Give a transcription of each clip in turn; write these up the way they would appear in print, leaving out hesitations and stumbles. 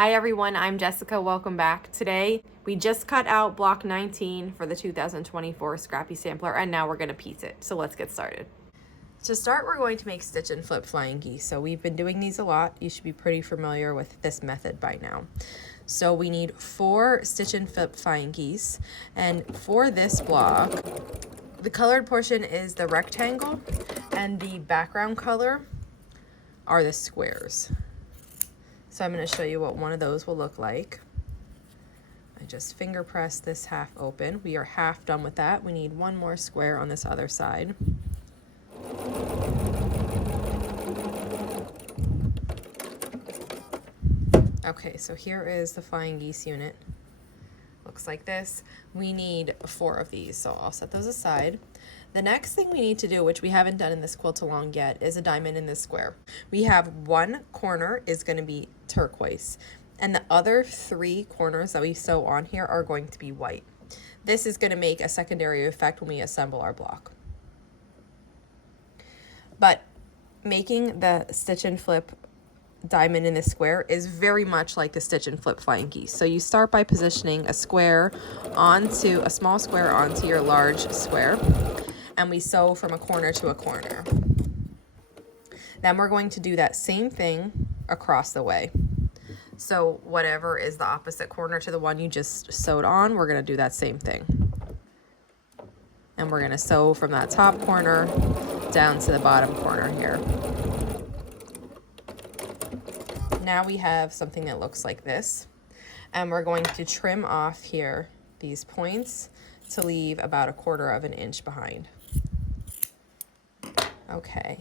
Hi everyone, I'm Jessica. Welcome back. Today we just cut out block 19 for the 2024 Scrappy Sampler, and now we're going to piece it. So let's get started. To start, we're going to make stitch and flip flying geese. So we've been doing these a lot. You should be pretty familiar with this method by now. So we need 4 stitch and flip flying geese, and for this block, the colored portion is the rectangle and the background color are the squares. So I'm going to show you what one of those will look like. I just finger press this half open. We are half done with that. We need one more square on this other side. Okay, so here is the flying geese unit. Looks like this. We need 4 of these, so I'll set those aside. The next thing we need to do, which we haven't done in this quilt along yet, is a diamond in this square. We have one corner is going to be turquoise, and the other 3 corners that we sew on here are going to be white. This is going to make a secondary effect when we assemble our block. But making the stitch and flip diamond in the square is very much like the stitch and flip flying geese. So you start by positioning a square onto a small square onto your large square, and we sew from a corner to a corner. Then we're going to do that same thing across the way. So whatever is the opposite corner to the one you just sewed on, we're going to do that same thing. And we're going to sew from that top corner down to the bottom corner here. Now we have something that looks like this, and we're going to trim off here these points to leave about 1/4 inch behind. Okay,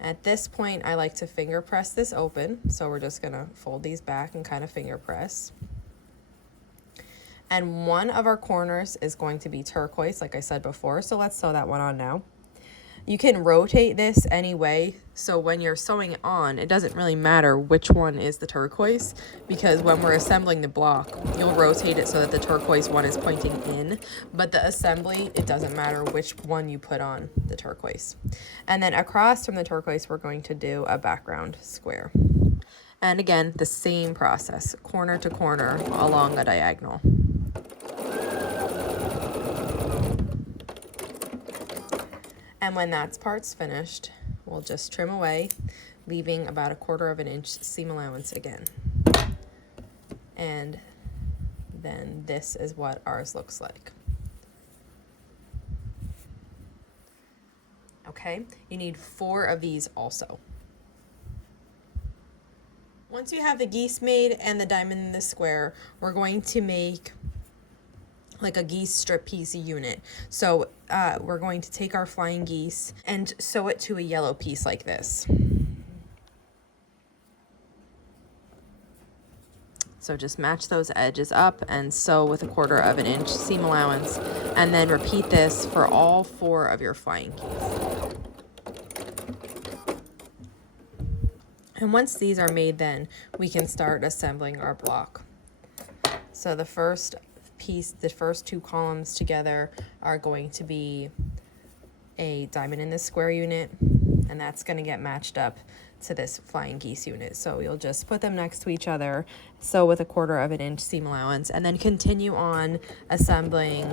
at this point I like to finger press this open, so we're just gonna fold these back and kind of finger press. And one of our corners is going to be turquoise, like I said before, so let's sew that one on now. You can rotate this any way, so when you're sewing it on, it doesn't really matter which one is the turquoise, because when we're assembling the block, you'll rotate it so that the turquoise one is pointing in, but the assembly, it doesn't matter which one you put on the turquoise. And then across from the turquoise, we're going to do a background square. And again, the same process, corner to corner along a diagonal. And when that part's finished, we'll just trim away, leaving about 1/4 inch seam allowance again. And then this is what ours looks like. Okay, you need 4 of these also. Once you have the geese made and the diamond in the square, we're going to make like a geese strip piece unit. So we're going to take our flying geese and sew it to a yellow piece like this. So just match those edges up and sew with 1/4 inch seam allowance, and then repeat this for all 4 of your flying geese. And once these are made, then we can start assembling our block. So the first piece, the first 2 columns together are going to be a diamond in the square unit, and that's going to get matched up to this flying geese unit. So you'll just put them next to each other, sew with 1/4 inch seam allowance, and then continue on assembling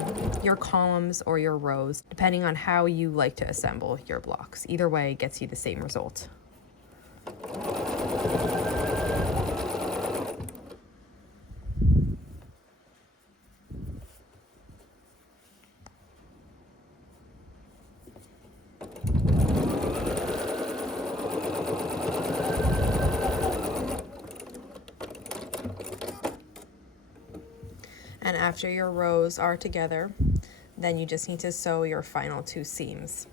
your columns or your rows, depending on how you like to assemble your blocks. Either way gets you the same result. And after your rows are together, then you just need to sew your final 2 seams.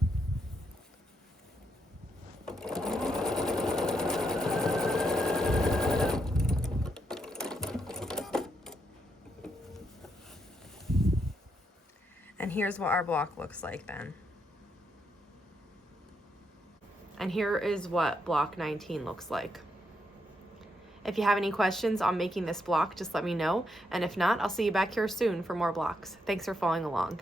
And here's what our block looks like then. And here is what block 19 looks like. If you have any questions on making this block, just let me know. And if not, I'll see you back here soon for more blocks. Thanks for following along.